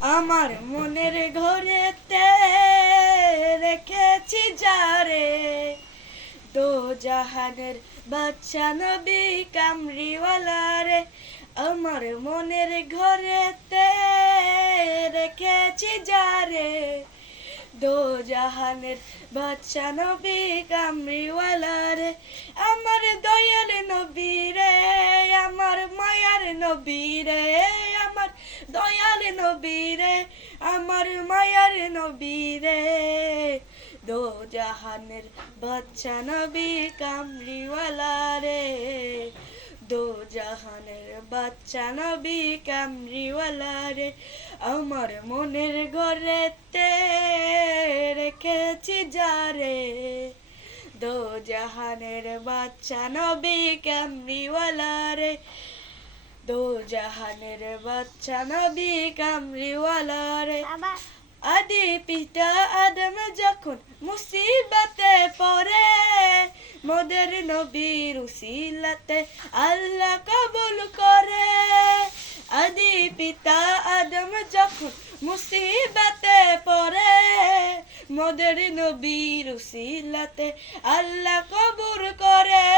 আমার মনের ঘরেতে রেখেছি যারে। দো জাহানের বাচ্চা নবী কামরিওয়ালা রে আমার মনের ঘরেতে রেখেছি যারে। দো জাহানের বাচ্চা নবী কামরিওয়ালা রে আমার দয়াল নবী রে আমার মায়ার নবী রে আমার দয়াল নবী নবী রে দো জাহানের বাচ্চা নবী কামরিওয়ালা রে। দো জাহানের বাচ্চা নবী কামরিওয়ালা রে। আমার মনের ঘরেতে রেখেছি যারে দো জাহানের বাচ্চা নবী কামরিওয়ালা রে। দো জাহানের বাচ্চা নবী কামরিওয়ালা রে। আদি পিতা আদম যখন মুসিবতে পড়ে, মোদের নবীর উসিলাতে আল্লাহ কবুল করে। আদি পিতা আদম যখন মুসিবতে পড়ে, মোদের নবীর উসিলাতে আল্লাহ কবুল করে।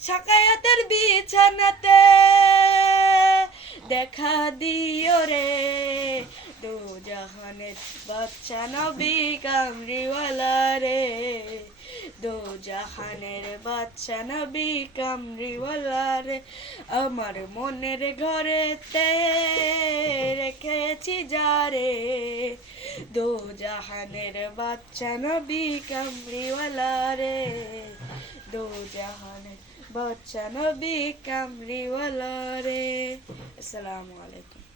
সাকায়াতের বিছানাতে দেখা দিও রে। জাহানের বাচ্চা নবী কামরিওয়ালা রে দো জাহানের বাচ্চা নবী কামরিওয়ালা রে আমার মনের ঘরেতে রেখেছি যারে। দো জাহানের বাচ্চা নবী কামরিওয়ালা রে দো জাহানের বাচ্চা নবী কামরিওয়ালা রে আসসালামু আলাইকুম।